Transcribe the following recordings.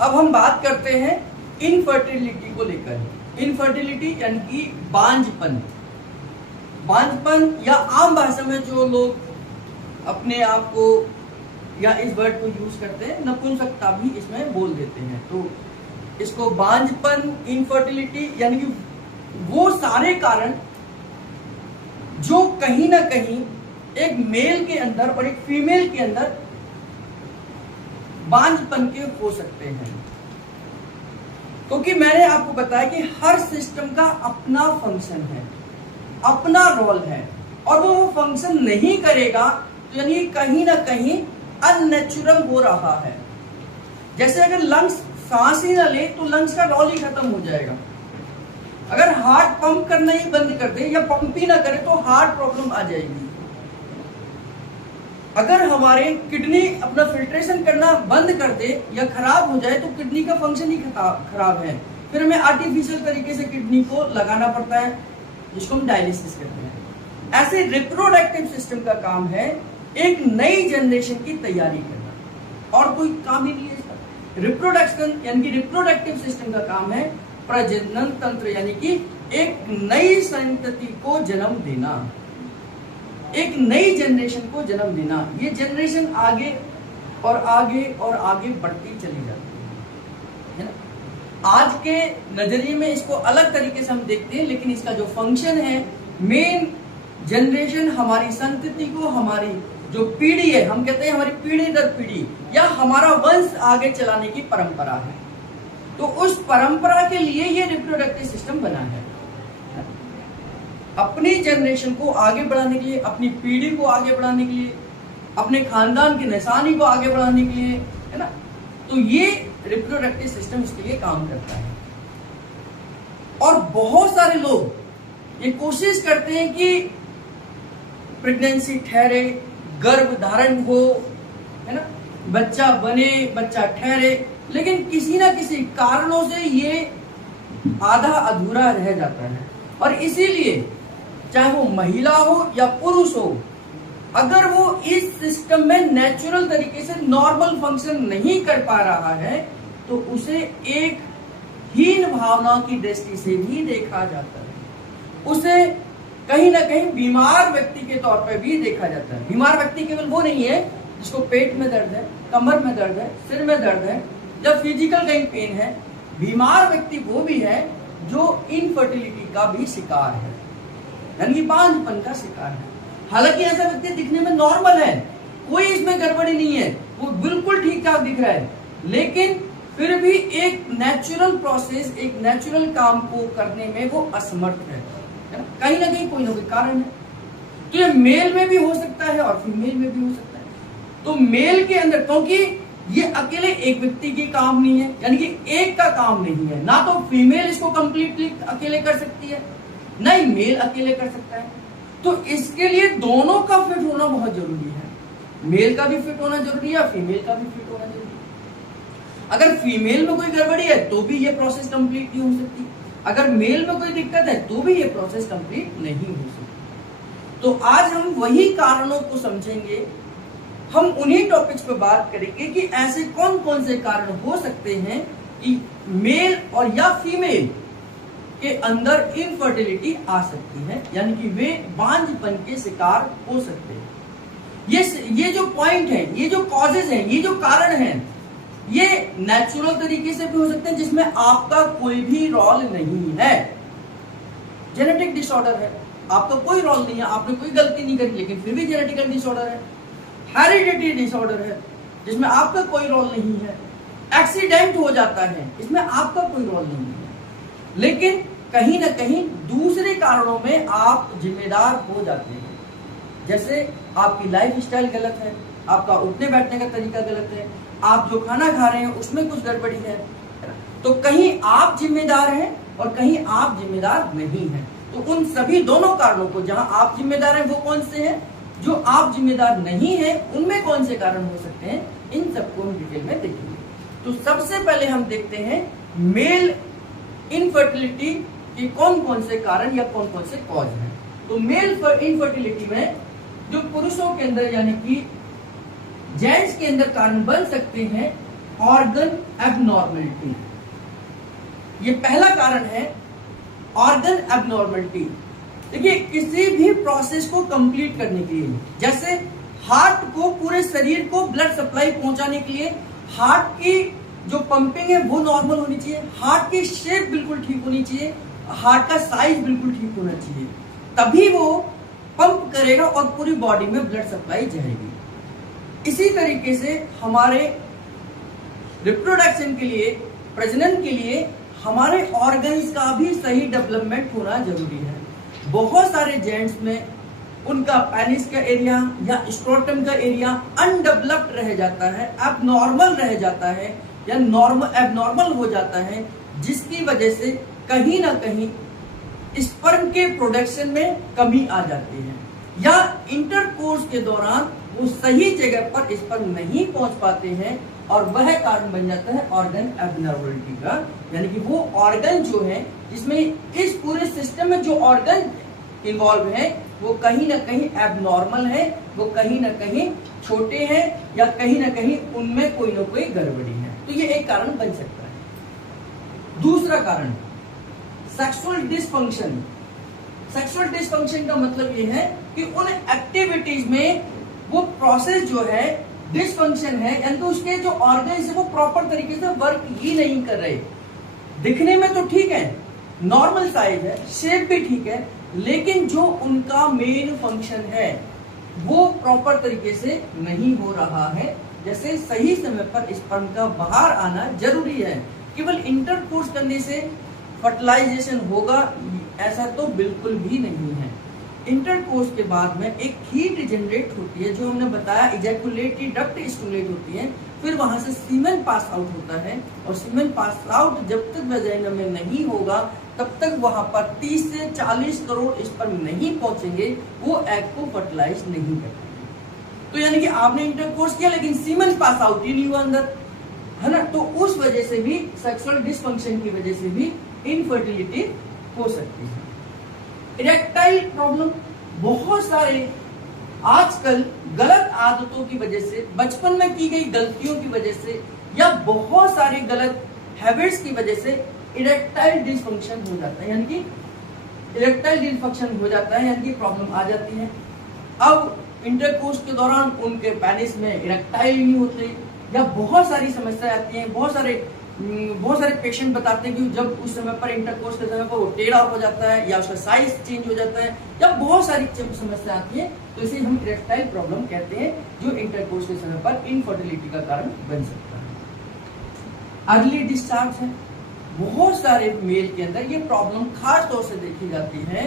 अब हम बात करते हैं इनफर्टिलिटी को लेकर। इनफर्टिलिटी यानी कि बांझपन। बांझपन या आम भाषा में जो लोग अपने आप को या इस वर्ड को यूज करते हैं, नपुंसकता भी इसमें बोल देते हैं। तो इसको बांझपन, इनफर्टिलिटी यानी कि वो सारे कारण जो कहीं ना कहीं एक मेल के अंदर और एक फीमेल के अंदर बांझपन के हो सकते हैं। क्योंकि मैंने आपको बताया कि हर सिस्टम का अपना फंक्शन है, अपना रोल है, और वो फंक्शन नहीं करेगा तो यानी कहीं ना कहीं अननेचुरल हो रहा है। जैसे अगर लंग्स सांस ही ना ले तो लंग्स का रोल ही खत्म हो जाएगा। अगर हार्ट पंप करना ही बंद कर दे या पंप ही ना करे तो हार्ट प्रॉब्लम आ जाएगी। अगर हमारे किडनी अपना फिल्ट्रेशन करना बंद कर दे या खराब हो जाए तो किडनी का फंक्शन ही खराब है। फिर हमें आर्टिफिशियल तरीके से किडनी को लगाना पड़ता है, जिसको हम डायलिसिस कहते हैं। ऐसे रिप्रोडक्टिव सिस्टम का काम है एक नई जनरेशन की तैयारी करना, और कोई काम ही नहीं है इसका। रिप्रोडक्शन यानी कि रिप्रोडक्टिव सिस्टम का काम है प्रजनन तंत्र यानी कि एक नई संतति को जन्म देना, एक नई जनरेशन को जन्म देना। ये जनरेशन आगे और आगे और आगे बढ़ती चली जाती है ना। आज के नजरिए में इसको अलग तरीके से हम देखते हैं, लेकिन इसका जो फंक्शन है, मेन जनरेशन हमारी संतति को, हमारी जो पीढ़ी है, हम कहते हैं हमारी पीढ़ी दर पीढ़ी या हमारा वंश आगे चलाने की परंपरा है। तो उस परंपरा के लिए ये रिप्रोडक्टिव सिस्टम बना है, अपनी जनरेशन को आगे बढ़ाने के लिए, अपनी पीढ़ी को आगे बढ़ाने के लिए, अपने खानदान की निशानी को आगे बढ़ाने के लिए, है ना। तो ये रिप्रोडक्टिव सिस्टम इसके लिए काम करता है। और बहुत सारे लोग ये कोशिश करते हैं कि प्रेगनेंसी ठहरे, गर्भ धारण हो, है ना, बच्चा बने, बच्चा ठहरे, लेकिन किसी ना किसी कारणों से ये आधा अधूरा रह जाता है। और इसीलिए चाहे वो महिला हो या पुरुष हो, अगर वो इस सिस्टम में नेचुरल तरीके से नॉर्मल फंक्शन नहीं कर पा रहा है तो उसे एक हीन भावना की दृष्टि से भी देखा जाता है, उसे कहीं ना कहीं बीमार व्यक्ति के तौर पर भी देखा जाता है। बीमार व्यक्ति केवल वो नहीं है जिसको पेट में दर्द है, कमर में दर्द है, सिर में दर्द है या फिजिकल कहीं पेन है। बीमार व्यक्ति वो भी है जो इनफर्टिलिटी का भी शिकार है, यानी बांझपन का शिकार है। हालांकि ऐसा व्यक्ति दिखने में नॉर्मल है, कोई इसमें गड़बड़ी नहीं है, वो बिल्कुल ठीक ठाक दिख रहा है, लेकिन फिर भी एक नेचुरल प्रोसेस, एक नेचुरल काम को करने में वो असमर्थ है ना। कहीं ना कहीं कोई ना कोई कारण है। तो ये मेल में भी हो सकता है और फीमेल में भी हो सकता है। तो मेल के अंदर, क्योंकि ये अकेले एक व्यक्ति की काम नहीं है, यानी कि एक का काम नहीं है, ना तो फीमेल इसको कंप्लीटली अकेले कर सकती है, ना ही मेल अकेले कर सकता है। तो इसके लिए दोनों का फिट होना बहुत जरूरी है। मेल का भी फिट होना जरूरी है, फीमेल का भी फिट होना जरूरी है। अगर फीमेल में कोई गड़बड़ी है तो भी ये प्रोसेस कंप्लीट नहीं हो सकती, अगर मेल में कोई दिक्कत है तो भी ये प्रोसेस कंप्लीट नहीं हो सकती। तो आज हम वही कारणों को समझेंगे, हम उन्हीं टॉपिक्स पे बात करेंगे कि ऐसे कौन कौन से कारण हो सकते हैं कि मेल और या फीमेल के अंदर इनफर्टिलिटी आ सकती है, यानी कि वे बांझपन के शिकार हो सकते हैं। ये जो पॉइंट है, ये जो कॉजेज हैं, ये जो कारण हैं, ये नेचुरल तरीके से भी हो सकते हैं जिसमें आपका कोई भी रोल नहीं है। जेनेटिक डिसऑर्डर है, आपका कोई रोल नहीं है, आपने कोई गलती नहीं करी, लेकिन फिर भी जेनेटिकल डिसऑर्डर है। हेरिडिटी डिसऑर्डर है जिसमें आपका कोई रोल नहीं है। एक्सीडेंट हो जाता है, इसमें आपका कोई रोल नहीं है, लेकिन कहीं ना कहीं दूसरे कारणों में आप जिम्मेदार हो जाते हैं। जैसे आपकी लाइफ स्टाइल गलत है, आपका उठने बैठने का तरीका गलत है, आप जो खाना खा रहे हैं उसमें कुछ गड़बड़ी है, तो कहीं आप जिम्मेदार हैं और कहीं आप जिम्मेदार नहीं हैं। तो उन सभी दोनों कारणों को, जहां आप जिम्मेदार हैं वो कौन से हैं, जो आप जिम्मेदार नहीं है उनमें कौन से कारण हो सकते हैं, इन सबको हम डिटेल में देखेंगे। तो सबसे पहले हम देखते हैं मेल इनफर्टिलिटी के कौन कौन से कारण या कौन कौन से कॉज हैं। तो मेल इनफर्टिलिटी में जो पुरुषों के अंदर यानी कि जेंट्स के अंदर कारण बन सकते हैं ऑर्गन एबनॉर्मलिटी। ये पहला कारण है ऑर्गन एबनॉर्मलिटी। देखिए किसी भी प्रोसेस को कंप्लीट करने के लिए, जैसे हार्ट को पूरे शरीर को ब्लड सप्लाई पहुंचाने के लिए हार्ट की जो पंपिंग है वो नॉर्मल होनी चाहिए, हार्ट की शेप बिल्कुल ठीक होनी चाहिए, हार्ट का साइज बिल्कुल ठीक होना चाहिए, तभी वो पंप करेगा और पूरी बॉडी में ब्लड सप्लाई जाएगी। इसी तरीके से हमारे रिप्रोडक्शन के लिए, प्रजनन के लिए हमारे ऑर्गन्स का भी सही डेवलपमेंट होना जरूरी है। बहुत सारे जेंट्स में उनका पेनिस का एरिया या स्क्रोटम का एरिया अनडेवलप्ड रह जाता है, एबनॉर्मल रह जाता है या एबनॉर्मल हो जाता है, जिसकी वजह से कहीं ना कहीं स्पर्म के प्रोडक्शन में कमी आ जाती है या इंटरकोर्स के दौरान वो सही जगह पर स्पर्म नहीं पहुंच पाते हैं और वह कारण बन जाता है ऑर्गन एबनॉर्मलिटी का। यानी कि वो ऑर्गन जो है जिसमें इस पूरे सिस्टम में जो ऑर्गन इन्वॉल्व है वो कहीं ना कहीं एबनॉर्मल है, वो कहीं ना कहीं छोटे हैं या कहीं ना कहीं उनमें कोई ना कोई गड़बड़ी है। तो ये एक कारण बन सकता है। दूसरा कारण सेक्सुअल डिसफंक्शन। सेक्सुअल डिसफंक्शन का मतलब ये है कि उन एक्टिविटीज में वो प्रोसेस जो है डिसफंक्शन है, यानी कि उसके जो ऑर्गन है वो प्रॉपर तरीके से वर्क ही नहीं कर रहे। दिखने में तो ठीक है, नॉर्मल साइज है, शेप भी ठीक है, लेकिन जो उनका मेन फंक्शन है वो प्रॉपर तरीके से नहीं हो रहा है। जैसे सही समय पर स्पर्म का बाहर आना जरूरी है। केवल इंटरकोर्स करने से फर्टिलाइजेशन होगा ऐसा तो बिल्कुल भी नहीं है। इंटरकोर्स के बाद में एक हीट जनरेट होती है, जो हमने बताया इजैकुलेटरी डक्ट स्टिमुलेट होती है, फिर वहां से सीमेन पास आउट होता है और सीमेन पास आउट जब तक वजाइना में नहीं होगा तब तक वहां पर 30 से 40 करोड़ स्पर्म नहीं पहुंचेंगे, वो एग को फर्टिलाइज नहीं करते। तो यानी कि आपने इंटरकोर्स किया लेकिन सीमेन पास आउट ही नहीं हुआ अंदर, है ना। तो उस वजह से भी सेक्सुअल डिसफंक्शन की वजह से भी इनफर्टिलिटी हो सकती है। इरेक्टाइल प्रॉब्लम, बहुत सारे आजकल गलत आदतों की वजह से, बचपन में की गई गलतियों की वजह से या बहुत सारी गलत हैबिट्स की वजह से इरेक्टाइल डिसफंक्शन हो जाता है, यानी कि इरेक्टाइल डिसफंक्शन हो जाता है, यानी कि प्रॉब्लम आ जाती है। अब इंटरकोर्स के दौरान उनके पेनिस में इरेक्टाइल नहीं होते या बहुत सारी समस्याएं आती हैं। बहुत सारे पेशेंट बताते हैं कि जब उस समय पर इंटरकोर्स के समय पर वो टेढ़ा हो जाता है या उसका साइज चेंज हो जाता है या बहुत सारी समस्या आती है, तो इसे हम इरेक्टाइल प्रॉब्लम कहते हैं, जो इंटरकोर्स के समय पर इनफर्टिलिटी का कारण बन सकता है। अर्ली डिस्चार्ज है, बहुत सारे मेल के अंदर ये प्रॉब्लम खास तौर से देखी जाती है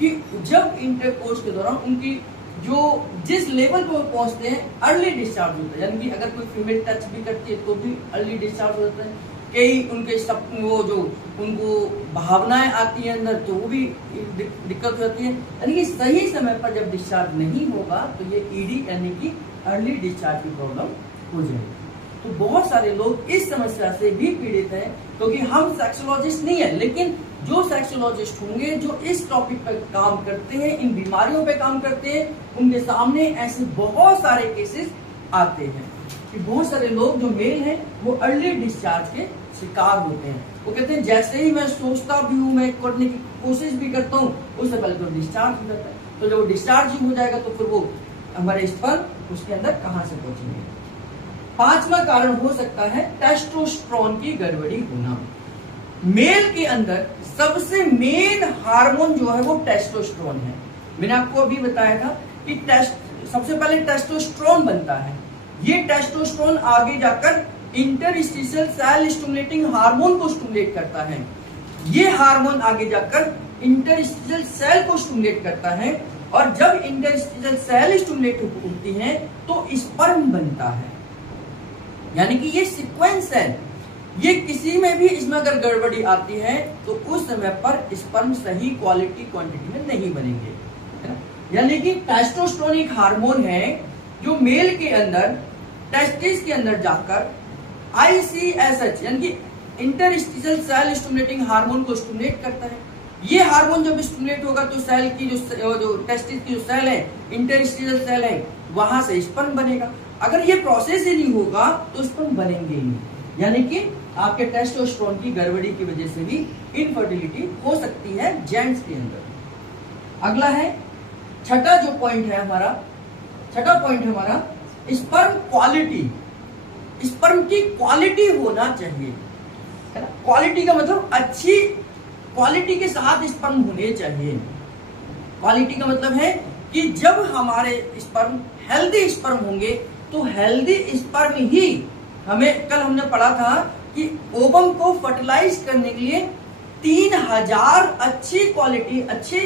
कि जब इंटरकोर्स के दौरान उनकी जो जिस लेवल पे वो पहुंचते हैं अर्ली डिस्चार्ज होता है, यानी कि अगर कोई फीमेल टच भी करती है तो भी अर्ली डिस्चार्ज होता है। कई उनके सब वो जो उनको भावनाएं आती हैं अंदर तो वो भी दिक्कत हो जाती है, यानी कि सही समय पर जब डिस्चार्ज नहीं होगा तो ये ईडी यानी कि अर्ली डिस्चार्ज की प्रॉब्लम हो जाएगी। तो बहुत सारे लोग इस समस्या से भी पीड़ित हैं, क्योंकि हम सेक्सोलॉजिस्ट नहीं है, लेकिन जो सेक्सोलॉजिस्ट होंगे जो इस टॉपिक पर काम करते हैं, इन बीमारियों पे काम करते हैं, उनके सामने ऐसे बहुत सारे केसेस आते हैं कि बहुत सारे लोग जो मेल हैं वो अर्ली डिस्चार्ज के शिकार होते हैं। वो कहते हैं जैसे ही मैं सोचता भी हूँ, मैं करने की कोशिश भी करता हूँ, उससे पहले तो डिस्चार्ज हो जाता है। तो जब डिस्चार्ज हो जाएगा तो फिर वो हमारे स्पर्म उसके अंदर कहाँ से पहुंचेंगे। पांचवा कारण हो सकता है टेस्टोस्टेरोन की गड़बड़ी होना। मेल के अंदर सबसे मेन हार्मोन जो है वो टेस्टोस्टेरोन है। मैंने आपको अभी बताया था कि सबसे पहले टेस्टोस्टेरोन बनता है। ये टेस्टोस्टेरोन आगे जाकर इंटरस्टिशियल सेल स्टिमुलेटिंग हार्मोन को स्टिमुलेट करता है। ये हार्मोन आगे जाकर इंटरस्टिशियल सेल को स्टिमुलेट करता है, और जब इंटरस्टिशियल सेल स्टिमुलेट होती है तो स्पर्म बनता है। यानी कि ये सीक्वेंस है, ये किसी में भी इसमें अगर गड़बड़ी आती है तो उस समय पर स्पर्म सही क्वालिटी क्वांटिटी में नहीं बनेंगे, है ना। यानी कि टेस्टोस्टेरोन एक हार्मोन है जो मेल के अंदर टेस्टिस के अंदर जाकर ICSH यानी कि इंटरस्टिशियल सेल स्टिमुलेटिंग हार्मोन को स्टिमुलेट करता है। ये हार्मोन जब स्टिमुलेट होगा तो सेल की जो टेस्टिस की जो सेल है, इंटरस्टिशियल सेल है, वहां से स्पर्म बनेगा, अगर ये प्रोसेस ही नहीं होगा तो स्पर्म बनेंगे ही नहीं, यानी कि आपके टेस्टोस्टेरोन की गड़बड़ी की वजह से भी इनफर्टिलिटी हो सकती है जेंट्स के अंदर। अगला है छठा जो पॉइंट है हमारा, छठा पॉइंट है हमारा स्पर्म क्वालिटी। स्पर्म की क्वालिटी होना चाहिए, है ना। क्वालिटी का मतलब अच्छी क्वालिटी के साथ स्पर्म होने चाहिए। क्वालिटी का मतलब है कि जब हमारे स्पर्म हेल्दी स्पर्म होंगे तो हेल्दी स्पर्म ही हमें, कल हमने पढ़ा था कि ओवम को फर्टिलाइज करने के लिए 3000 अच्छी क्वालिटी अच्छे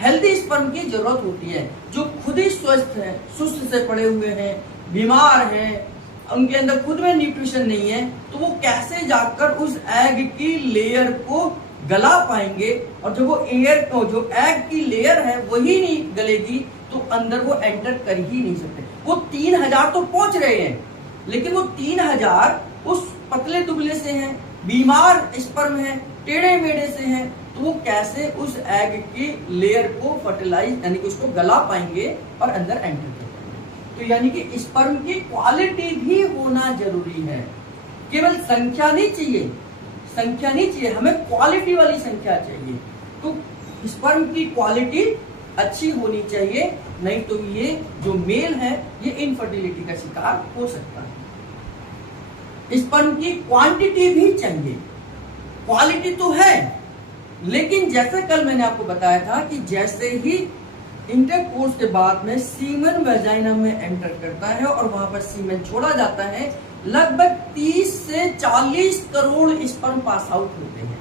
हेल्दी स्पर्म की जरूरत होती है, जो खुद ही स्वस्थ है, सुस्त से पड़े हुए हैं, बीमार हैं, उनके अंदर खुद में न्यूट्रिशन नहीं है, तो वो कैसे जाकर उस एग की लेयर को गला पाएंगे। और जब वो जो एग की लेयर है वही नहीं गलेगी तो अंदर वो एंटर कर ही नहीं सकते। वो 3000 तो पहुंच रहे हैं, लेकिन वो 3000 उस पतले दुबले से हैं, बीमार स्पर्म है, टेढ़े मेढ़े से हैं, तो वो कैसे उस एग की लेयर को फर्टिलाइज यानी कि उसको गला पाएंगे और अंदर एंटर कर पाएंगे। तो यानी कि स्पर्म की क्वालिटी भी होना जरूरी है, केवल संख्या नहीं चाहिए, संख्या नहीं चाहिए, हमें क्वालिटी वाली संख्या चाहिए। तो स्पर्म की क्वालिटी अच्छी होनी चाहिए, नहीं तो ये जो मेल है ये इनफर्टिलिटी का शिकार हो सकता है। स्पर्म की क्वांटिटी भी चाहिए, क्वालिटी तो है, लेकिन जैसे कल मैंने आपको बताया था कि जैसे ही इंटरकोर्स के बाद में सीमन वेजाइना में एंटर करता है और वहां पर सीमन छोड़ा जाता है, लगभग 30 से 40 करोड़ स्पर्म पास आउट होते हैं।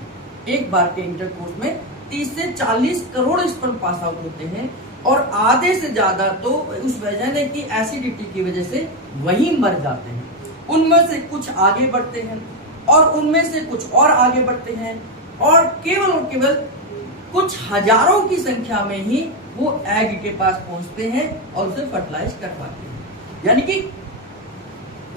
एक बार के इंटरकोर्स में 30 से 40 करोड़ स्पर्म पास आउट होते हैं, और आधे से ज्यादा तो उस वेजाइना की एसिडिटी की वजह से वहीं मर जाते हैं। उनमें से कुछ आगे बढ़ते हैं और उनमें से कुछ और आगे बढ़ते हैं, और केवल कुछ हजारों की संख्या में ही वो एग के पास पहुंचते हैं और उसे फर्टिलाइज कर पाते हैं। यानी कि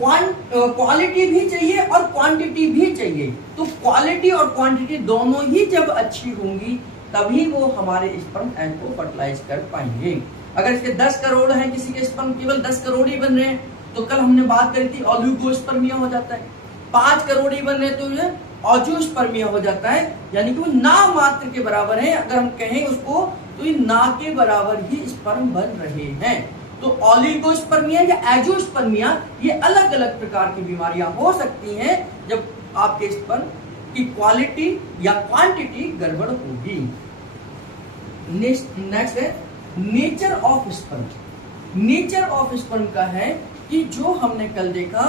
क्वालिटी भी चाहिए और क्वांटिटी भी चाहिए। तो क्वालिटी और क्वांटिटी दोनों ही जब अच्छी होंगी तभी वो हमारे स्पर्म एग को फर्टिलाइज कर पाएंगे। अगर इसके 10 करोड़ हैं, किसी के स्पर्म केवल 10 करोड़ ही बन रहे हैं, तो कल हमने बात करी थी ओलिगोस्पर्मिया हो जाता है। 5 करोड़ ही बन रहे हैं तो ये ऑजियोस्पर्मिया हो जाता है, यानी कि वो ना मात्र के बराबर है। अगर हम कहें उसको तो ये ना के बराबर ही स्पर्म बन रहे हैं। तो ओलिगोस्पर्मिया या एजियोस्पर्मिया ये अलग अलग प्रकार की बीमारियां हो सकती हैं जब आपके स्पर्म की क्वालिटी या क्वांटिटी गड़बड़ होगी। नेक्स्ट है nature of sperm. Nature of sperm का है कि जो हमने कल देखा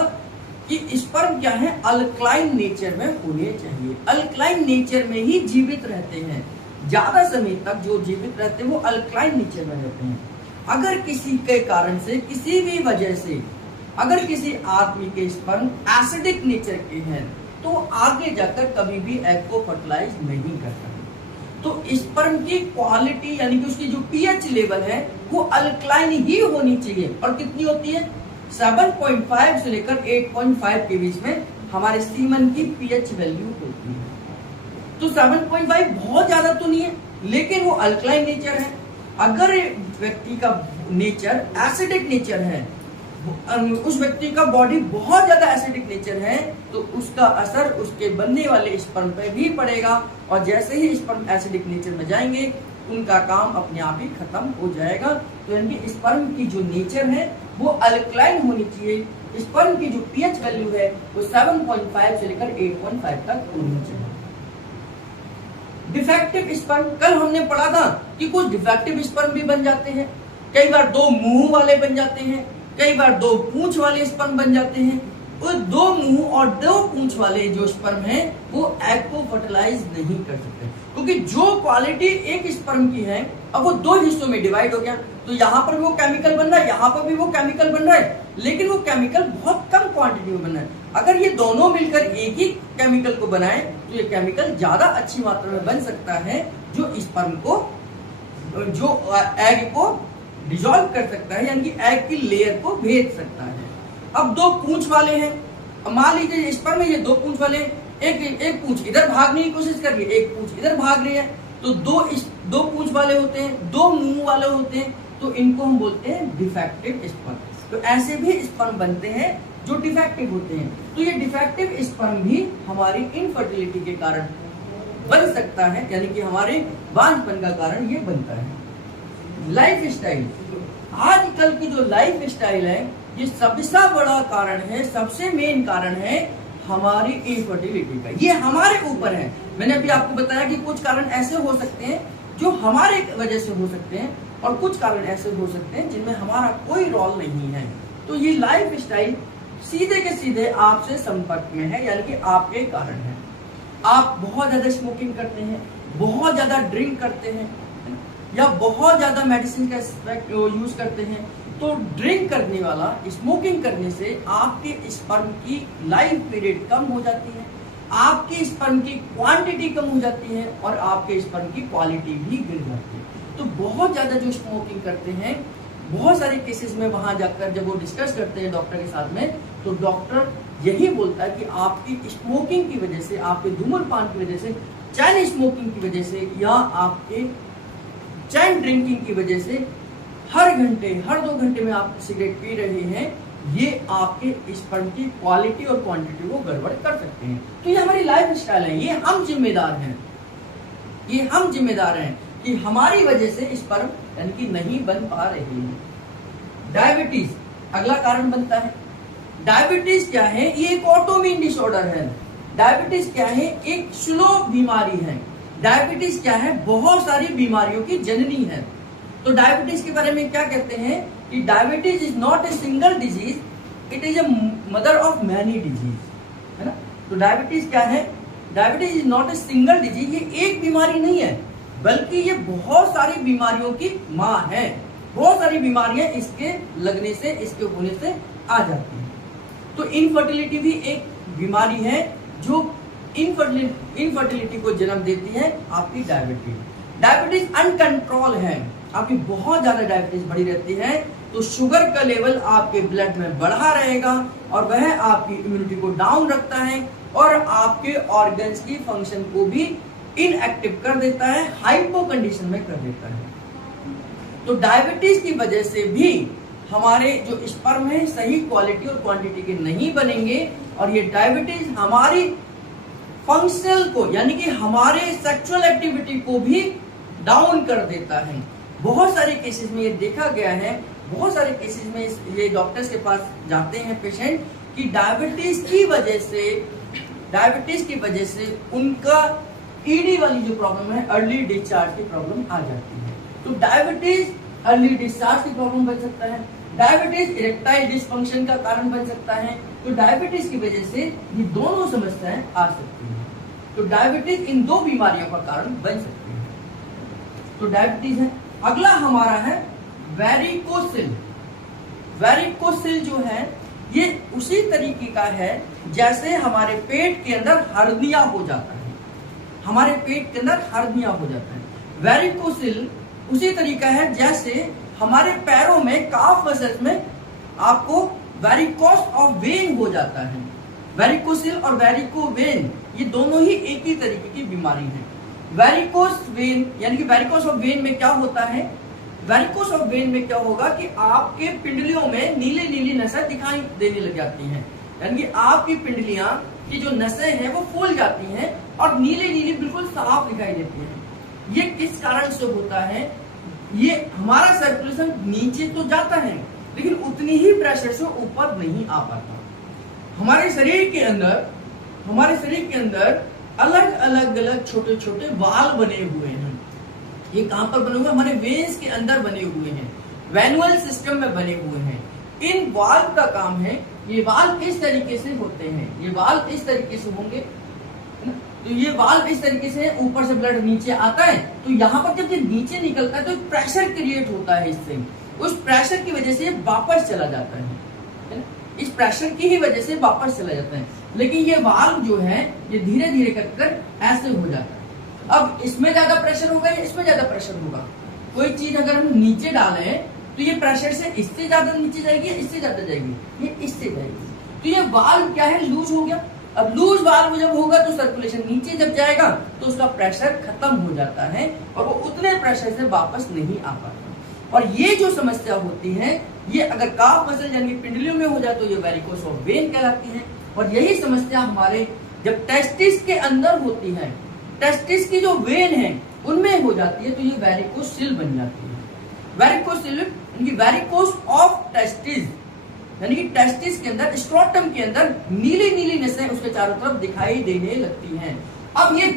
कि स्पर्म क्या है, अल्कलाइन नेचर में होने चाहिए। अल्कलाइन नेचर में ही जीवित रहते हैं, ज्यादा समय तक जो जीवित रहते हैं वो अल्कलाइन नेचर में रहते हैं। अगर किसी के कारण से, किसी भी वजह से अगर किसी आदमी के स्पर्म एसिडिक नेचर के हैं तो आगे जाकर कभी भी एग को फर्टिलाइज नहीं कर सकते। तो स्पर्म की क्वालिटी यानी कि उसकी जो पीएच लेवल है वो अल्कलाइन ही होनी चाहिए। और कितनी होती है? 7.5 से लेकर 8.5 के बीच में हमारे सीमन की पीएच वैल्यू होती है। तो 7.5 बहुत ज्यादा तो नहीं है, लेकिन वो अल्कलाइन नेचर है। अगर व्यक्ति का नेचर एसिडिक नेचर है, उस व्यक्ति का बॉडी बहुत ज्यादा एसिडिक नेचर है, तो उसका असर उसके बनने वाले स्पर्म पे भी पड़ेगा, और जैसे ही स्पर्म एसिडिक नेचर में जाएंगे उनका काम अपने आप ही खत्म हो जाएगा। तो यानी कि स्पर्म की जो नेचर है वो अल्कलाइन होनी चाहिए। स्पर्म की जो पीएच वैल्यू है वो 7.5 से लेकर 8.5 तक होनी चाहिए। डिफेक्टिव स्पर्म, कल हमने पढ़ा था कि कुछ डिफेक्टिव स्पर्म भी बन जाते हैं। कई बार 2 मुंह वाले बन जाते हैं, कई बार 2 पूंछ वाले स्पर्म बन जाते हैं। वो 2 मुंह और 2 पूंछ वाले जो स्पर्म हैं वो एग को फर्टिलाइज नहीं कर सकते, क्योंकि जो क्वालिटी एक स्पर्म की है अब वो 2 हिस्सों में डिवाइड हो गया। तो यहाँ पर भी वो केमिकल बन रहा है, यहाँ पर भी वो केमिकल बन रहा है, लेकिन वो केमिकल बहुत कम क्वांटिटी में बन रहा है। अगर ये दोनों मिलकर एक ही केमिकल को बनाए तो ये केमिकल ज्यादा अच्छी मात्रा में बन सकता है, जो स्पर्म को, जो एग को डिसॉल्व कर सकता है, यानी कि एग की लेयर को भेज सकता है। अब 2 पूंछ वाले हैं, मान लीजिए स्पर्म में ये 2 पूंछ वाले, एक पूंछ इधर भागने की कोशिश कर रही है, एक पूंछ इधर भाग रही है, तो 2 पूंछ वाले होते हैं, 2 मुंह वाले होते हैं, तो इनको हम बोलते हैं डिफेक्टिव स्पर्म। तो ऐसे भी स्पर्म बनते हैं जो डिफेक्टिव होते हैं। तो ये डिफेक्टिव स्पर्म भी हमारी इनफर्टिलिटी के कारण बन सकता है, यानी कि हमारे बांझपन का कारण ये बनता है। लाइफ स्टाइल, आजकल की जो लाइफ स्टाइल है ये सबसे बड़ा कारण है, सबसे मेन कारण है हमारी इनफर्टिलिटी का। ये हमारे ऊपर है। मैंने अभी आपको बताया कि कुछ कारण ऐसे हो सकते हैं जो हमारे वजह से हो सकते हैं और कुछ कारण ऐसे हो सकते हैं जिनमें हमारा कोई रोल नहीं है। तो ये लाइफ स्टाइल सीधे के सीधे आपसे संपर्क में है, यानी कि आपके कारण है। आप बहुत ज्यादा स्मोकिंग करते हैं, बहुत ज्यादा ड्रिंक करते हैं या बहुत ज्यादा मेडिसिन का यूज करते हैं, तो ड्रिंक करने वाला, स्मोकिंग करने से आपके स्पर्म की लाइफ पीरियड कम हो जाती है, आपके स्पर्म की क्वांटिटी कम हो जाती है और आपके स्पर्म की क्वालिटी भी गिर जाती है। तो बहुत ज्यादा जो स्मोकिंग करते हैं, बहुत सारे केसेस में वहां जाकर जब वो डिस्कस करते हैं डॉक्टर के साथ में, तो डॉक्टर यही बोलता है कि आपकी स्मोकिंग की वजह से, आपके धूम्रपान की वजह से, चैन स्मोकिंग की वजह से या आपके चैन ड्रिंकिंग की वजह से हर घंटे, हर 2 घंटे में आप सिगरेट पी रहे हैं, ये आपके स्पर्म की क्वालिटी और क्वांटिटी को गड़बड़ कर सकते हैं। तो ये हमारी लाइफ स्टाइल है, ये हम जिम्मेदार हैं, ये हम जिम्मेदार हैं कि हमारी वजह से स्पर्म यानी कि नहीं बन पा रहे हैं। डायबिटीज अगला कारण बनता है। डायबिटीज क्या है? ये एक ऑटोइम्यून डिसऑर्डर है। डायबिटीज क्या है? एक स्लो बीमारी है। डायबिटीज क्या है? बहुत सारी बीमारियों की जननी है। तो डायबिटीज के बारे में क्या कहते हैं कि diabetes is not a single disease, it is a mother of many disease, है ना। तो डायबिटीज क्या है? Diabetes is not a single disease, ये एक बीमारी नहीं है बल्कि ये बहुत सारी बीमारियों की माँ है। बहुत सारी बीमारियां इसके लगने से, इसके होने से आ जाती हैं। तो इनफर्टिलिटी भी एक बीमारी है जो इनफर्टिलिटी को जन्म देती है, आपकी डायबिटीज। डायबिटीज अनकंट्रोल है, आपकी बहुत ज्यादा डायबिटीज बढ़ी रहती है, तो शुगर का लेवल आपके ब्लड में बढ़ा रहेगा और वह आपकी इम्यूनिटी को डाउन रखता है और आपके ऑर्गन्स की फंक्शन को भी इनएक्टिव कर देता है, हाइपो कंडीशन में कर देता है। तो डायबिटीज की वजह से भी हमारे जो स्पर्म है सही क्वालिटी और क्वांटिटी के नहीं बनेंगे और ये डायबिटीज हमारी फंक्शनल को, यानी कि हमारे सेक्सुअल एक्टिविटी को भी डाउन कर देता है। बहुत सारे केसेस में ये देखा गया है, बहुत सारे केसेस में ये डॉक्टर्स के पास जाते हैं पेशेंट कि डायबिटीज की वजह से उनका ईडी वाली जो प्रॉब्लम है, अर्ली डिस्चार्ज की प्रॉब्लम आ जाती है। तो डायबिटीज अर्ली डिस्चार्ज की प्रॉब्लम बन सकता है, डायबिटीज इरेक्टाइल डिसफंक्शन का कारण बन सकता है। तो डायबिटीज की वजह से ये दोनों समस्याएं आ सकती हैं। तो डायबिटीज इन 2 बीमारियों का कारण बन सकती है। तो डायबिटीज है। अगला हमारा है वेरिकोसिल। वेरिकोसिल जो है ये उसी तरीके का है जैसे हमारे पेट के अंदर हर्निया हो जाता है, हमारे पेट के अंदर हर्निया हो जाता है। वेरिकोसिल उसी तरीका है जैसे हमारे पैरों में, काफ मसल्स में आपको वेरिकोस ऑफ वेन हो जाता है। वेरिकोसिल और वेरिकोवेन ये दोनों ही एक ही तरीके की बीमारी है। वेरिकोस वेन यानी कि वेरिकोस ऑफ वेन में क्या होता है? वेरिकोस ऑफ वेन में क्या होगा कि आपके पिंडलियों में नीली नीली नसें दिखाई देने लग जाती हैं, यानी कि आपकी पिंडलियां की जो नसें हैं वो फूल जाती हैं और नीली नीली बिल्कुल साफ दिखाई देती हैं। ये किस कारण से होता है? ये हमारा सर्कुलेशन नीचे तो जाता है लेकिन उतनी ही प्रेशर से ऊपर नहीं आ पाता। हमारे शरीर के अंदर अलग अलग छोटे छोटे वाल्व बने हुए हैं। ये कहां पर बने हुए हैं? हमारे वेन्स के अंदर बने हुए हैं, वेनुअल सिस्टम में बने हुए हैं। इन वाल्व का काम है, ये वाल्व इस तरीके से होते हैं, ये वाल्व इस तरीके से होंगे, तो ये वाल्व इस तरीके से ऊपर से ब्लड नीचे आता है, तो यहाँ पर जब ये नीचे निकलता है तो प्रेशर क्रिएट होता है इससे, उस प्रेशर की वजह से ये वापस चला जाता है, इस प्रेशर की ही वजह से वापस चला जाता है। लेकिन ये वाल्व जो है ये धीरे धीरे कर ऐसे हो जाता है। अब इसमें ज्यादा प्रेशर होगा या इसमें ज्यादा प्रेशर होगा? कोई चीज अगर हम नीचे डालें तो ये प्रेशर से इससे ज्यादा नीचे जाएगी या इससे ज्यादा जाएगी? ये इससे जाएगी। तो ये वाल्व क्या है? लूज हो गया। अब लूज वाल्व जब होगा तो सर्कुलेशन नीचे जब जाएगा तो उसका प्रेशर खत्म हो जाता है और वो उतने प्रेशर से वापस नहीं आ पाता। और ये जो समस्या होती है ये अगर काफ मसल यानी पिंडलियों में हो जाए तो ये वेरिकोस ऑफ वेन कहलाती है। और यही समस्या हमारे जब टेस्टिस के अंदर होती है, टेस्टिस की जो वेन है उनमें हो जाती है तो ये वेरिकोसिल बन जाती है। वेरिकोसिल यानी वेरिकोस ऑफ टेस्टिस, यानी कि टेस्टिस के अंदर, स्ट्रोटम के अंदर नीली नीली नसें उसके चारों तरफ दिखाई देने लगती हैं। अब ये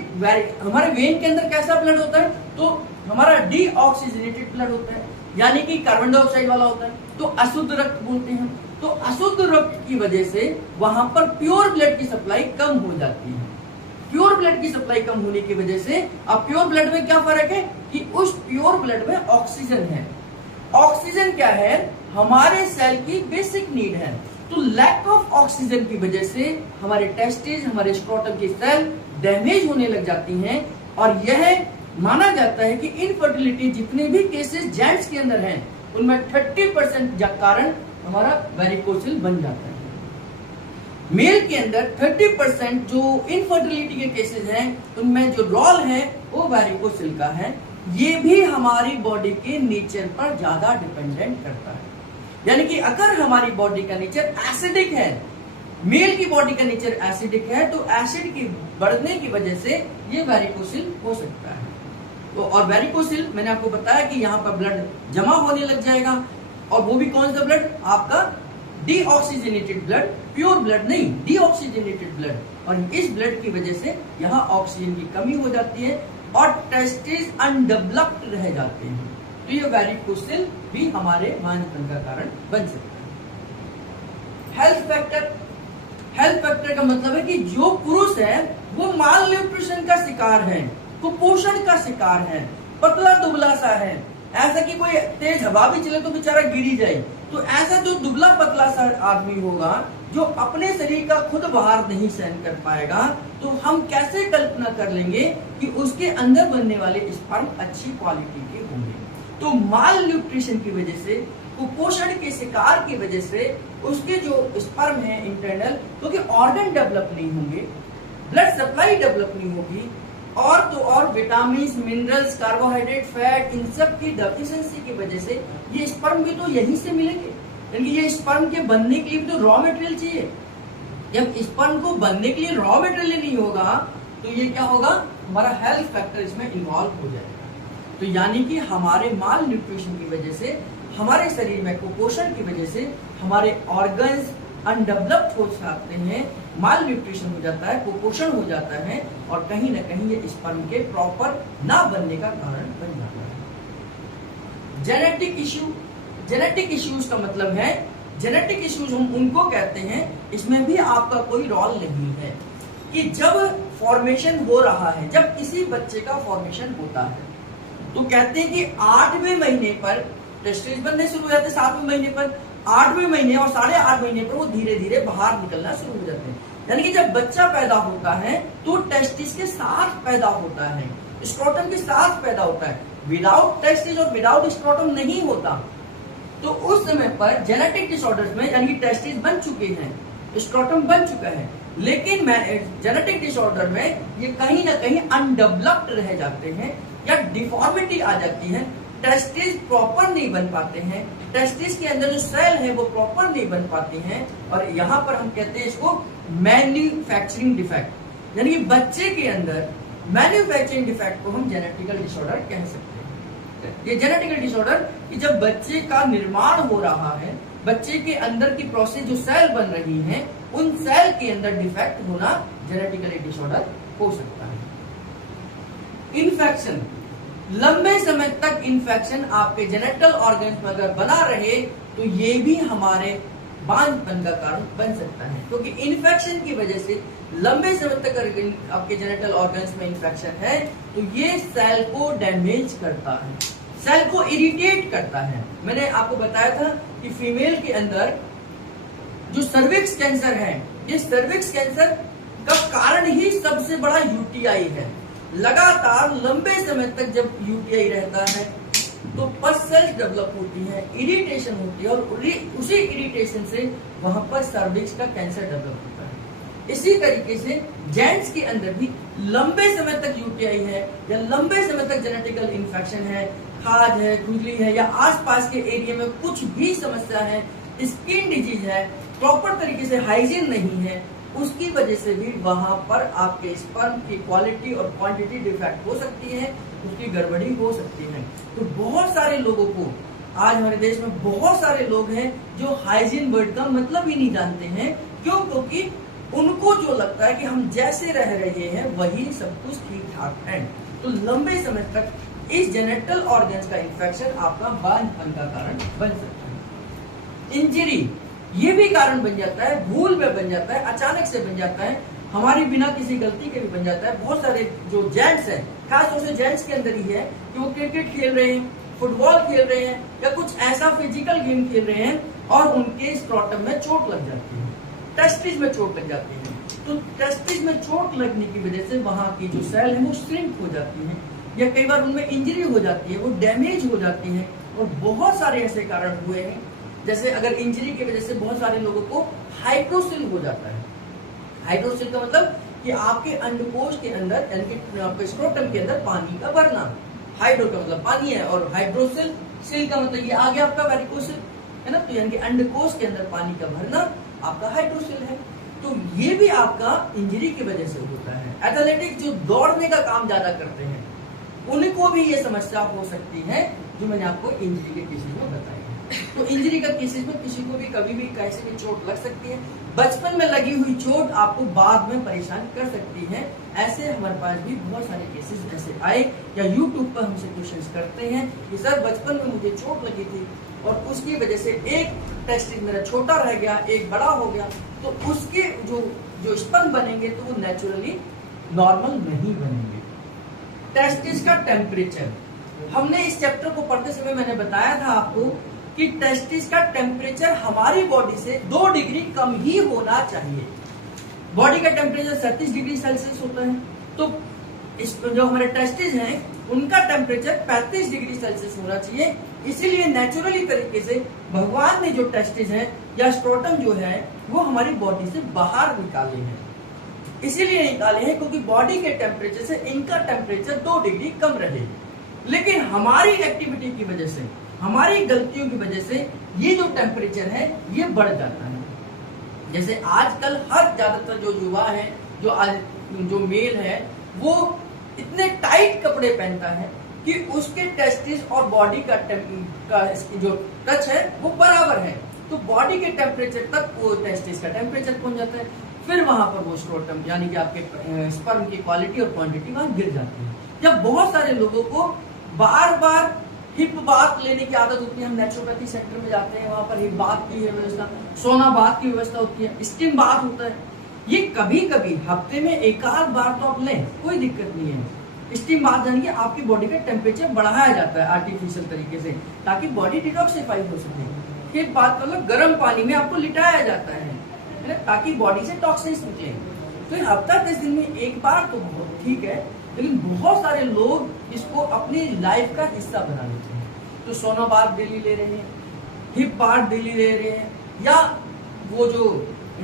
हमारे वेन के अंदर कैसा ब्लड होता है, तो हमारा डीऑक्सीजनेटेड ब्लड होता है, यानी कि कार्बन डाइऑक्साइड वाला होता है, तो अशुद्ध रक्त बोलते हैं। तो अशुद्ध रक्त की वजह से वहां पर प्योर ब्लड की सप्लाई कम हो जाती है। प्योर ब्लड की सप्लाई कम होने की वजह से अब प्योर ब्लड में क्या फर्क है कि उस प्योर ब्लड में ऑक्सीजन है। ऑक्सीजन क्या है, हमारे सेल की बेसिक नीड है। तो लैक ऑफ ऑक्सीजन की वजह से हमारे टेस्टिस, हमारे स्ट्रोटम की सेल डैमेज होने लग जाती हैं और यह माना जाता है कि इनफर्टिलिटी जितने भी केसेस जेंट्स के अंदर हैं उनमें 30% कारण हमारा वेरिकोसिल बन जाता है। मेल के अंदर 30% जो इनफर्टिलिटी के केसेस हैं उनमें जो रोल है वो वेरिकोसिल का है। ये भी हमारी बॉडी के नेचर पर ज्यादा डिपेंडेंट करता है, यानी कि अगर हमारी बॉडी का नेचर एसिडिक है, मेल की बॉडी का नेचर एसिडिक है, तो एसिड की बढ़ने की वजह से ये वेरिकोसिल हो सकता है। तो और वेरिकोसिल मैंने आपको बताया कि यहाँ पर ब्लड जमा होने लग जाएगा, और वो भी कौन सा ब्लड, आपका डीऑक्सीजनेटेड ब्लड, प्योर ब्लड नहीं, डीऑक्सीजनेटेड ब्लड। और इस ब्लड की वजह से यहाँ ऑक्सीजन की कमी हो जाती है और टेस्टिस अनडेवलप्ड रह जाते हैं। तो ये वेरिकोसिल भी हमारे बांझपन का कारण बन सकता है। हेल्थ फैक्टर, हेल्थ फैक्टर का मतलब है कि जो पुरुष है वो माल न्यूट्रिशन का शिकार है, कुपोषण का शिकार है, पतला दुबला सा है, ऐसा कि कोई तेज हवा भी चले तो बेचारा गिरी जाए, तो ऐसा जो दुबला पतला सा आदमी होगा जो अपने शरीर का खुद भार नहीं सहन कर पाएगा, तो हम कैसे कल्पना कर लेंगे कि उसके अंदर बनने वाले स्पर्म अच्छी क्वालिटी के होंगे। तो माल न्यूट्रिशन की वजह से, कुपोषण के शिकार की वजह से उसके जो स्पर्म है इंटरनल, क्योंकि ऑर्गन डेवलप नहीं होंगे, ब्लड सप्लाई डेवलप नहीं होगी, और तो और विटामिन, मिनरल्स, कार्बोहाइड्रेट, फैट, इन सब की डेफिशिएंसी की वजह से ये स्पर्म भी तो यहीं से मिलेंगे। यानी ये स्पर्म के बनने के लिए भी तो रॉ मटेरियल चाहिए। जब स्पर्म को बनने के लिए रॉ मटेरियल नहीं होगा तो ये क्या होगा, हमारा हेल्थ फैक्टर इसमें इन्वॉल्व हो जाएगा। तो यानी कि हमारे माल न्यूट्रिशन की वजह से, हमारे शरीर में कुपोषण की वजह से हमारे ऑर्गन्स अनडेवलप्ड हो जाते हैं, माल न्यूट्रिशन हो जाता है, कुपोषण हो जाता है, और कहीं ना कहीं ये स्पर्म के प्रॉपर ना बनने का कारण बन जाता है। जेनेटिक इश्यू, जेनेटिक इश्यूज का मतलब है, जेनेटिक इश्यूज हम उनको कहते हैं, इसमें भी आपका कोई रोल नहीं है कि जब फॉर्मेशन हो रहा है, जब किसी बच्चे का फॉर्मेशन होता है तो कहते हैं कि 8वें महीने पर टेस्टिस बनने शुरू हो जाते हैं, 7वें महीने पर, 8वें महीने और 8.5 महीने पर वो धीरे धीरे बाहर निकलना शुरू हो जाते हैं। यानी कि जब बच्चा पैदा होता है तो टेस्टिस के साथ पैदा होता है, स्ट्रोटम के साथ पैदा होता है, विदाउट टेस्टिस और विदाउट स्ट्रोटम नहीं होता। तो उस समय पर जेनेटिक डिसऑर्डर्स में, यानी कि टेस्टिस बन चुके हैं, स्ट्रोटम बन चुका है, लेकिन जेनेटिक डिसऑर्डर में ये कहीं ना कहीं अनडेवलप्ड रह जाते हैं या डिफॉर्मिटी आ जाती है, टेस्टिस प्रॉपर नहीं बन पाते हैं, टेस्टिस के अंदर जो सेल है वो प्रॉपर नहीं बन पाते हैं, और यहाँ पर हम कहते हैं इसको मैन्युफैक्चरिंग डिफेक्ट। यानी कि बच्चे के अंदर मैन्युफैक्चरिंग डिफेक्ट को हम जेनेटिकल डिसऑर्डर कह सकते हैं। ये जेनेटिकल डिसऑर्डर कि जब बच्चे का निर्माण हो रहा है, बच्चे के अंदर की प्रोसेस जो सेल बन रही हैं, उन सेल के अंदर डिफेक्ट होना जेनेटिकली डिसऑर्डर हो सकता है। इन्फेक्शन, लंबे समय तक इन्फेक्शन आपके जेनेटल ऑर्गन्स में अगर बना रहे तो ये भी हमारे बांझपन का कारण बन सकता है, क्योंकि इन्फेक्शन की वजह से लंबे समय तक अगर आपके जेनेटल ऑर्गन्स में इन्फेक्शन है तो ये सेल को डैमेज करता है, सेल को इरिटेट करता है। मैंने आपको बताया था कि फीमेल के अंदर जो सर्विक्स कैंसर है, ये सर्विक्स कैंसर का कारण ही सबसे बड़ा यूटीआई है। लगातार लंबे समय तक जब यूटीआई रहता है तो पस सेल्स डेवलप होती है, इरिटेशन होती है, और उसी इरिटेशन से वहां पर सर्विक्स का कैंसर डेवलप होता है। इसी तरीके से जेंट्स के अंदर भी लंबे समय तक यूटीआई है या लंबे समय तक जेनेटिकल इन्फेक्शन है, खाज है, खुजली है या आसपास के एरिया में कुछ भी समस्या है, स्किन डिजीज है, प्रॉपर तरीके से हाइजीन नहीं है, उसकी वजह से भी वहां पर आपके स्पर्म की क्वालिटी और क्वांटिटी डिफेक्ट हो सकती है, उसकी गड़बड़ी हो सकती है। तो बहुत सारे लोगों को आज हमारे देश में बहुत सारे लोग हैं जो हाइजीन वर्ड का मतलब ही नहीं जानते हैं। क्यों? क्योंकि उनको जो लगता है कि हम जैसे रह रहे हैं वही सब कुछ ठीक ठाक है। तो लंबे समय तक इस जेनेटल ऑर्गन्स का इन्फेक्शन आपका बांझपन का कारण बन सकता है। इंजरी ये भी कारण बन जाता है, भूल में बन जाता है, अचानक से बन जाता है, हमारी बिना किसी गलती के भी बन जाता है। बहुत सारे जो जेंट्स हैं, खासतौर से जेंट्स के अंदर ही है कि वो क्रिकेट खेल रहे हैं, फुटबॉल खेल रहे हैं या कुछ ऐसा फिजिकल गेम खेल रहे हैं और उनके स्क्रॉटम में चोट लग जाती है, टेस्टिस में चोट लग जाती है। तो टेस्टिस में चोट लगने की वजह से वहां की जो सेल है वो श्रिंक हो जाती है या कई बार उनमें इंजरी हो जाती है, वो डैमेज हो जाती है। और बहुत सारे ऐसे कारण हुए हैं, जैसे अगर इंजरी की वजह से बहुत सारे लोगों को हाइड्रोसिल हो जाता है। हाइड्रोसिल का मतलब कि आपके अंडकोश के अंदर यानी कि आपके स्क्रोटम के अंदर पानी का भरना। हाइड्रो का मतलब पानी है और हाइड्रोसिल, सिल का मतलब ये आ गया आपका वेरिकोसिल, है ना। तो यानी कि अंडकोश के अंदर पानी का भरना आपका हाइड्रोसिल है। तो ये भी आपका इंजरी की वजह से होता है। एथलेटिक्स जो दौड़ने का काम ज्यादा करते हैं उनको भी ये समस्या हो सकती है जो मैंने आपको इंजरी के केसेस में बताई। तो इंजरी का केसेस में किसी को भी कभी भी कैसे भी चोट लग सकती है। बचपन में लगी हुई चोट आपको बाद में परेशान कर सकती है। ऐसे हमारे पास भी बहुत सारे केसेस ऐसे आए या यूट्यूब पर हमसे क्वेश्चंस करते हैं कि सर बचपन में मुझे चोट लगी थी और उसकी वजह से एक टेस्टिस मेरा छोटा रह गया, एक बड़ा हो गया, तो उसके जो स्पर्म बनेंगे तो वो नेचुरली नॉर्मल नहीं बनेंगे। टेस्टिस का टेम्परेचर, हमने इस चैप्टर को पढ़ते समय मैंने बताया था आपको कि टेस्टिस का टेम्परेचर हमारी बॉडी से 2 डिग्री कम ही होना चाहिए। बॉडी का टेम्परेचर 37 डिग्री सेल्सियस होता है, तो इस जो हमारे टेस्टिस हैं उनका टेम्परेचर 35 डिग्री सेल्सियस होना चाहिए। इसीलिए नेचुरली तरीके से भगवान ने जो टेस्टिस हैं या स्क्रोटम जो है वो हमारी बॉडी से बाहर निकाले हैं। इसीलिए निकाले हैं क्योंकि बॉडी के टेम्परेचर से इनका टेम्परेचर 2 डिग्री कम रहे। लेकिन हमारी एक्टिविटी की वजह से, हमारी गलतियों की वजह से ये जो टेम्परेचर है ये बढ़ जाता है। जैसे आजकल हर ज्यादातर जो युवा है, जो मेल है, वो इतने टाइट कपड़े पहनता है कि उसके टेस्टिस और बॉडी का जो टच है वो बराबर है। तो बॉडी के टेम्परेचर तक वो टेस्टिस का टेम्परेचर पहुंच जाता है, फिर वहां पर वो स्क्रोटम यानी कि आपके स्पर्म की क्वालिटी और क्वांटिटी वहां गिर जाती है। जब बहुत सारे लोगों को बार बार हिप बाथ लेने की आदत होती है, हम नेचुरोपैथी सेंटर में जाते हैं, वहां पर हिप बाथ की व्यवस्था, सोना बाथ की व्यवस्था होती है, स्टीम बाथ होता है। ये कभी कभी हफ्ते में एक आध बार तो आप लें, कोई दिक्कत नहीं है। स्टीम बाथ यानी कि आपकी बॉडी का टेम्परेचर बढ़ाया जाता है आर्टिफिशियल तरीके से ताकि बॉडी डिटॉक्सिफाई हो सके। हिप बाथ का मतलब गर्म पानी में आपको लिटाया जाता है ताकि बॉडी से टॉक्सिन्स निकले। तो हफ्ता 10 दिन में एक बार तो बहुत ठीक है, लेकिन बहुत सारे लोग इसको अपनी लाइफ का हिस्सा बना लेते हैं। तो सोना बाथ डेली ले रहे हैं, हिप बाथ डेली ले रहे हैं, या वो जो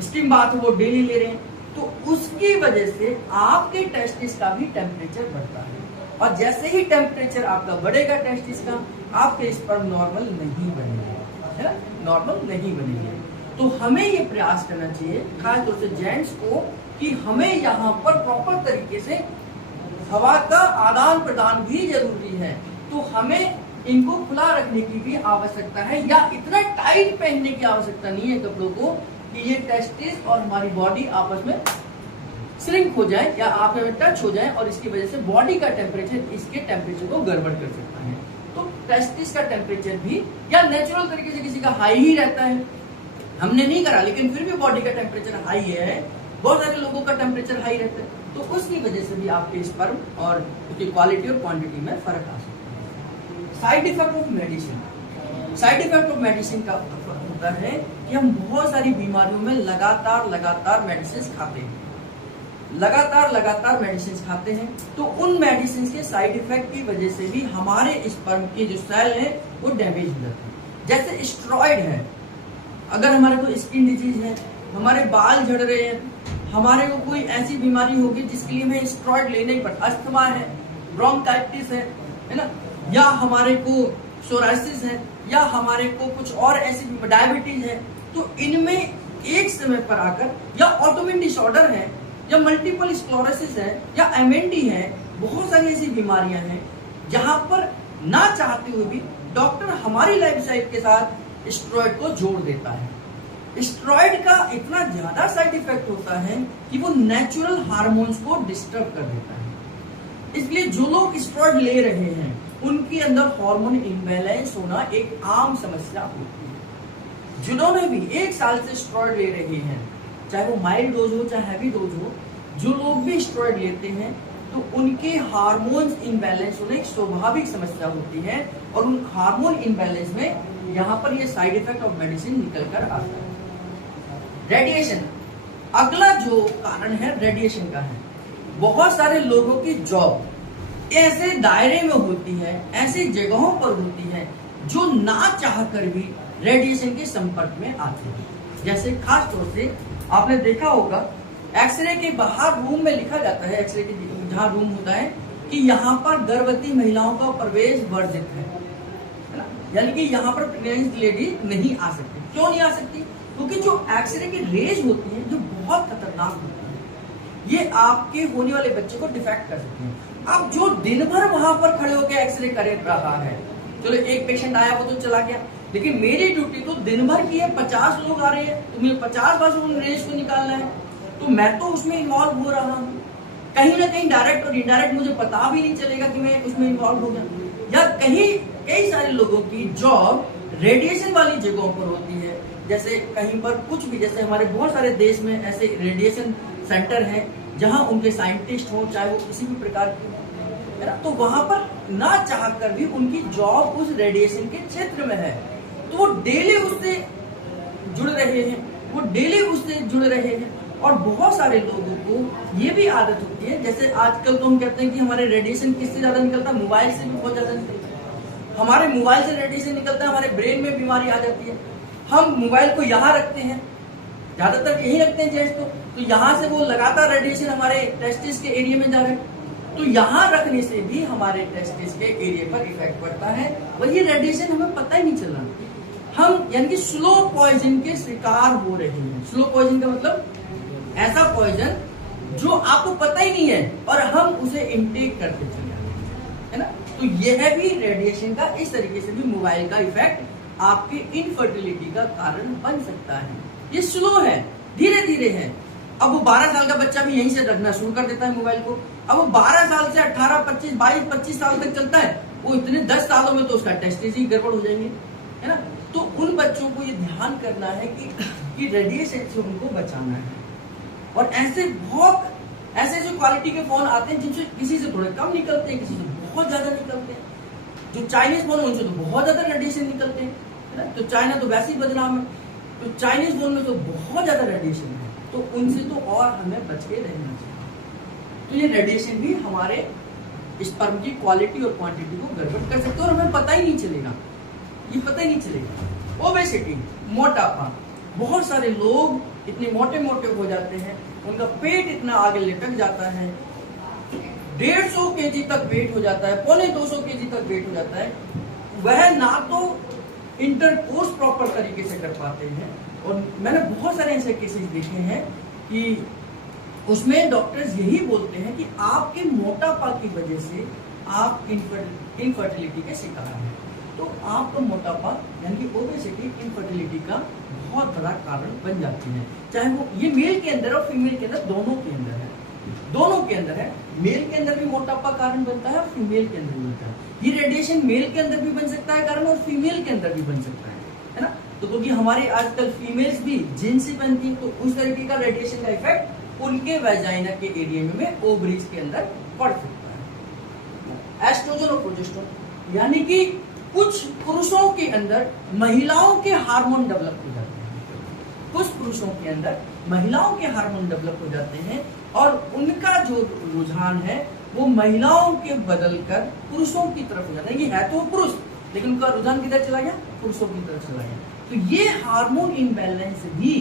स्टीम बाथ है वो डेली ले रहे हैं, तो उसकी वजह से आपके टेस्टिस का भी टेम्परेचर बढ़ता है। और जैसे ही टेम्परेचर आपका बढ़ेगा टेस्टिस का, आपके स्पर्म नॉर्मल नहीं बनेंगे, नॉर्मल नहीं बनेंगे। तो हमें ये प्रयास करना चाहिए खासतौर से जेंट्स को कि हमें यहाँ पर प्रॉपर तरीके से हवा का आदान प्रदान भी जरूरी है। तो हमें इनको खुला रखने की भी आवश्यकता है, या इतना टाइट पहनने की आवश्यकता नहीं है कपड़ों को कि ये टेस्टिस और हमारी बॉडी आपस में श्रिंक हो जाए या आपस में टच हो जाए और इसकी वजह से बॉडी का टेम्परेचर इसके टेम्परेचर को गड़बड़ कर सकता है। तो टेस्टिस का टेम्परेचर भी या नेचुरल तरीके से किसी का हाई ही रहता है, हमने नहीं करा लेकिन फिर भी बॉडी का टेम्परेचर हाई है, बहुत सारे लोगों का टेम्परेचर हाई रहता है, तो उसकी वजह से भी आपके स्पर्म और उसकी क्वालिटी और क्वांटिटी में फर्क आ सकता है। Side effect of medicine, side effect of medicine का होता है कि हम बहुत सारी बीमारियों में लगातार मेडिसिन खाते हैं, लगातार मेडिसिन खाते हैं, तो उन मेडिसिन के साइड इफेक्ट की वजह से भी हमारे स्पर्म के जो सेल है वो डैमेज हो जाते हैं। जैसे स्टेरॉइड है, अगर हमारे को स्किन डिजीज है, हमारे बाल झड़ रहे हैं, हमारे को कोई ऐसी बीमारी होगी जिसके लिए हमें स्टेरॉइड लेना ही पड़ता, अस्थमा है, ब्रोंकाइटिस है ना, या हमारे को सोराइसिस है, या हमारे को कुछ और ऐसी डायबिटीज है, तो इनमें एक समय पर आकर, या ऑटोइम्यून डिसऑर्डर है, या मल्टीपल स्क्लेरोसिस है, या एमएनडी है, बहुत सारी ऐसी बीमारियां हैं जहां पर ना चाहते हुए भी डॉक्टर हमारी लाइफस्टाइल के साथ स्टेरॉइड को जोड़ देता है। स्टेरॉइड का इतना ज्यादा साइड इफेक्ट होता है कि वो नेचुरल हार्मोन्स को डिस्टर्ब कर देता है। इसलिए जो लोग स्टेरॉइड ले रहे हैं उनके अंदर हार्मोन इम्बैलेंस होना एक आम समस्या होती है। जिन्होंने भी 1 साल से स्टेरॉइड ले रहे हैं, चाहे वो माइल्ड डोज हो चाहे हैवी डोज हो, जो लोग भी स्टेरॉइड लेते हैं तो उनके हार्मोन्स इम्बैलेंस होने एक स्वाभाविक समस्या होती है, और उन हार्मोन इम्बैलेंस में यहाँ पर ये साइड इफेक्ट ऑफ मेडिसिन निकल कर आता है। रेडिएशन, अगला जो कारण है रेडिएशन का है। बहुत सारे लोगों की जॉब ऐसे दायरे में होती है, ऐसी जगहों पर होती है जो ना चाहकर भी रेडिएशन के संपर्क में आते हैं। जैसे खास तौर से आपने देखा होगा एक्सरे के बाहर रूम में लिखा जाता है, एक्सरे के जहाँ रूम होता है कि यहाँ पर गर्भवती महिलाओं का प्रवेश वर्जित है ना, यानी कि यहाँ पर प्रेग्नेंट लेडी नहीं आ सकती। क्यों नहीं आ सकती? क्योंकि जो एक्सरे की रेज होती है जो बहुत खतरनाक होती है, ये आपके होने वाले बच्चे को डिफेक्ट कर सकती है। अब जो दिन भर वहां पर खड़े होकर एक्सरे कर रहा है, चलो एक पेशेंट आया वो तो चला गया, लेकिन मेरी ड्यूटी तो दिन भर की है, 50 लोग आ रहे हैं, तो मुझे 50 बार उन रेज को निकालना है, तो मैं तो उसमें इन्वॉल्व हो रहा हूँ। कहीं ना कहीं डायरेक्ट और इनडायरेक्ट मुझे पता भी नहीं चलेगा कि मैं उसमें इन्वॉल्व हो गया। या कई सारे लोगों की जॉब रेडिएशन वाली जगहों पर होती है, जैसे कहीं पर कुछ भी, जैसे हमारे बहुत सारे देश में ऐसे रेडिएशन सेंटर हैं जहां उनके साइंटिस्ट हो, चाहे वो किसी भी प्रकार के है ना, तो वहां पर ना चाहकर भी उनकी जॉब उस रेडिएशन के क्षेत्र में है, तो वो डेली उससे जुड़ रहे हैं। और बहुत सारे लोगों को ये भी आदत होती है, जैसे आजकल तो हम कहते हैं कि हमारे रेडिएशन किससे ज्यादा निकलता है, मोबाइल से भी बहुत ज्यादा निकलता है। हमारे मोबाइल से रेडिएशन निकलता है, हमारे ब्रेन में बीमारी आ जाती है। हम मोबाइल को यहाँ रखते हैं, ज्यादातर यही रखते हैं जेंट्स तो यहाँ से वो लगातार रेडिएशन हमारे टेस्टिस के एरिया में जा रहे हैं, तो यहाँ रखने से भी हमारे टेस्टिस के एरिया पर इफेक्ट पड़ता है, और ये रेडिएशन हमें पता ही नहीं चल रहा। हम यानी कि स्लो पॉइजन के शिकार हो रहे हैं। स्लो पॉइजन का मतलब ऐसा पॉइजन जो आपको पता ही नहीं है और हम उसे इनटेक करते चले जाते हैं, है ना। तो यह भी रेडिएशन का, इस तरीके से भी मोबाइल का इफेक्ट आपके इनफर्टिलिटी का कारण बन सकता है। ये स्लो है, धीरे धीरे है। अब वो 12 साल का बच्चा भी यहीं से रखना शुरू कर देता है मोबाइल को। अब वो 12 साल से 18, 25, 22, 25 साल तक चलता है, वो इतने 10 सालों में तो उसका टेस्टिस ही गड़बड़ हो जाएंगे, है ना। तो उन बच्चों को ये ध्यान करना है कि रेडिएशन से उनको बचाना है। और ऐसे जो क्वालिटी के फोन आते हैं जिनसे किसी से थोड़े कम निकलते हैं, किसी से बहुत ज्यादा निकलते हैं। जो चाइनीज फोन है उनसे तो बहुत ज्यादा रेडिएशन निकलते हैं, है ना। तो चाइना तो वैसे ही बदनाम है, तो चाइनीज फोन में तो बहुत ज्यादा रेडिएशन है, तो उनसे तो और हमें बच के रहना चाहिए। तो ये रेडिएशन भी हमारे स्पर्म की क्वालिटी और क्वांटिटी को गड़बड़ कर सकते हैं और हमें पता ही नहीं चलेगा, ये पता ही नहीं चलेगा। ओबेसिटी, मोटापा, बहुत सारे लोग इतने मोटे मोटे हो जाते हैं, उनका पेट इतना आगे लटक जाता है, 150 केजी तक वेट हो जाता है, 250 केजी तक वेट हो जाता है। वह ना तो इंटरकोर्स प्रॉपर तरीके से कर पाते हैं, और मैंने बहुत सारे ऐसे केसेस देखे हैं कि उसमें डॉक्टर्स यही बोलते हैं कि आपके मोटापा की वजह से आप इनफर्टिलिटी के शिकार हैं। तो आपका मोटापा यानी कि ओबेसिटी इनफर्टिलिटी का बहुत बड़ा कारण बन जाती है, चाहे वो ये मेल के अंदर और फीमेल के अंदर, दोनों के अंदर है। मेल के अंदर भी मोटापा कारण बनता है और फीमेल के अंदर भी बनता है। ये रेडिएशन मेल के अंदर भी बन सकता है कारण, और फीमेल के अंदर भी बन सकता है ना। तो क्योंकि हमारी आजकल फीमेल्स भी जींस से बनती है, तो उस तरीके का रेडिएशन का इफेक्ट उनके वेजाइना के एरिया में ओवरीज के अंदर पड़ सकता है। एस्ट्रोजन और प्रोजेस्टेरोन, यानी कि कुछ पुरुषों के अंदर महिलाओं के हार्मोन डेवलप हो जाते हैं, कुछ पुरुषों के अंदर महिलाओं के हार्मोन डेवलप हो जाते हैं, और उनका जो रुझान है वो महिलाओं के बदलकर पुरुषों की तरफ हो जाता है। ये है तो पुरुष, लेकिन उनका रुझान किधर चला गया, पुरुषों की तरफ चला गया। तो ये हार्मोन इम्बैलेंस भी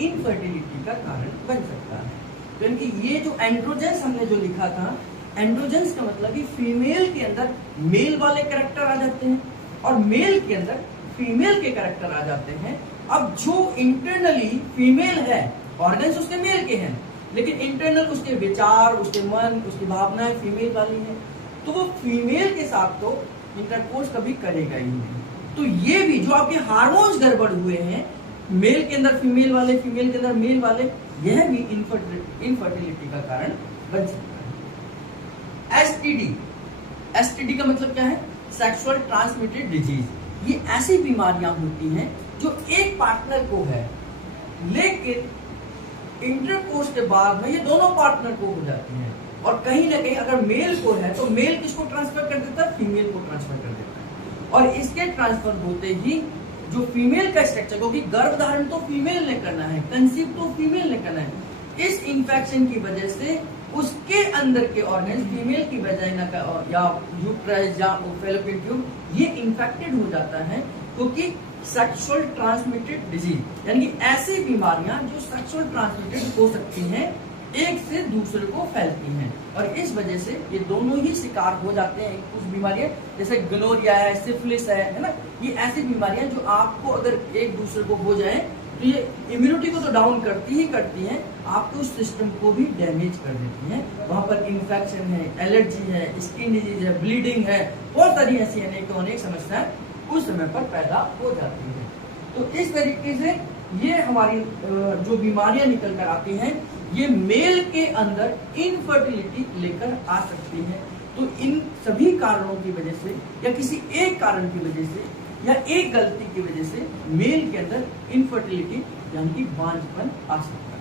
इनफर्टिलिटी का कारण बन सकता है। तो इनकी ये जो एंड्रोजेंस हमने जो लिखा था, एंड्रोजेंस का मतलब कि फीमेल के अंदर मेल वाले कैरेक्टर आ जाते हैं और मेल के अंदर फीमेल के कैरेक्टर आ जाते हैं। अब जो इंटरनली फीमेल है, ऑर्गन्स उसके मेल के हैं, लेकिन इंटरनल उसके विचार, उसके मन, उसकी भावनाएं फीमेल वाली हैं, तो वो फीमेल के साथ तो इंटरकोर्स कभी करेगा ही नहीं। तो ये भी जो आपके हार्मोन्स गड़बड़ हुए हैं, मेल के अंदर फीमेल वाले, फीमेल के अंदर मेल वाले, यह भी इनफर्टिलिटी का कारण बन सकता है। एसटीडी का मतलब क्या है? Sexual transmitted disease. ये ऐसी बीमारियां होती हैं जो एक पार्टनर को है, लेकिन इंटरकोर्स के बाद में ये दोनों पार्टनर को हो जाती हैं। और कहीं ना कहीं अगर मेल को है तो मेल किसको ट्रांसफर कर देता है? फीमेल को ट्रांसफर कर देता है। और इसके ट्रांसफर होते ही जो फीमेल का स्ट्रक्चर, क्योंकि गर्भधारण तो फीमेल ने करना है, कंसीव तो फीमेल ने करना है, इस इंफेक्शन की वजह से उसके अंदर के ऑर्गन्स, फीमेल की वजाइना का या यूट्रस या फैलोपियन ट्यूब, ये इंफेक्टेड हो जाता है, क्योंकि सेक्सुअल ट्रांसमिटेड डिजीज यानी कि ऐसी बीमारियां जो सेक्सुअल ट्रांसमिटेड हो सकती हैं, एक से दूसरे को फैलती हैं, और इस वजह से ये दोनों ही शिकार हो जाते हैं। कुछ बीमारियां जैसे गोनोरिया है, सिफिलिस है ना, ये ऐसी बीमारियां जो आपको अगर एक दूसरे को हो जाए तो ये इम्यूनिटी को तो डाउन करती ही करती हैं, आपके उस सिस्टम को भी डैमेज कर देती हैं। वहां पर इन्फेक्शन है, एलर्जी है, स्किन डिजीज है, ब्लीडिंग है, बहुत सारी ऐसी अनेक समस्याएं उस समय पर पैदा हो जाती है। तो इस तरीके से ये हमारी जो बीमारियां निकल कर आती हैं, ये मेल के अंदर इनफर्टिलिटी लेकर आ सकती है। तो इन सभी कारणों की वजह से या किसी एक कारण की वजह से या एक गलती की वजह से मेल के अंदर इनफर्टिलिटी यानी कि बांझपन आ सकता है।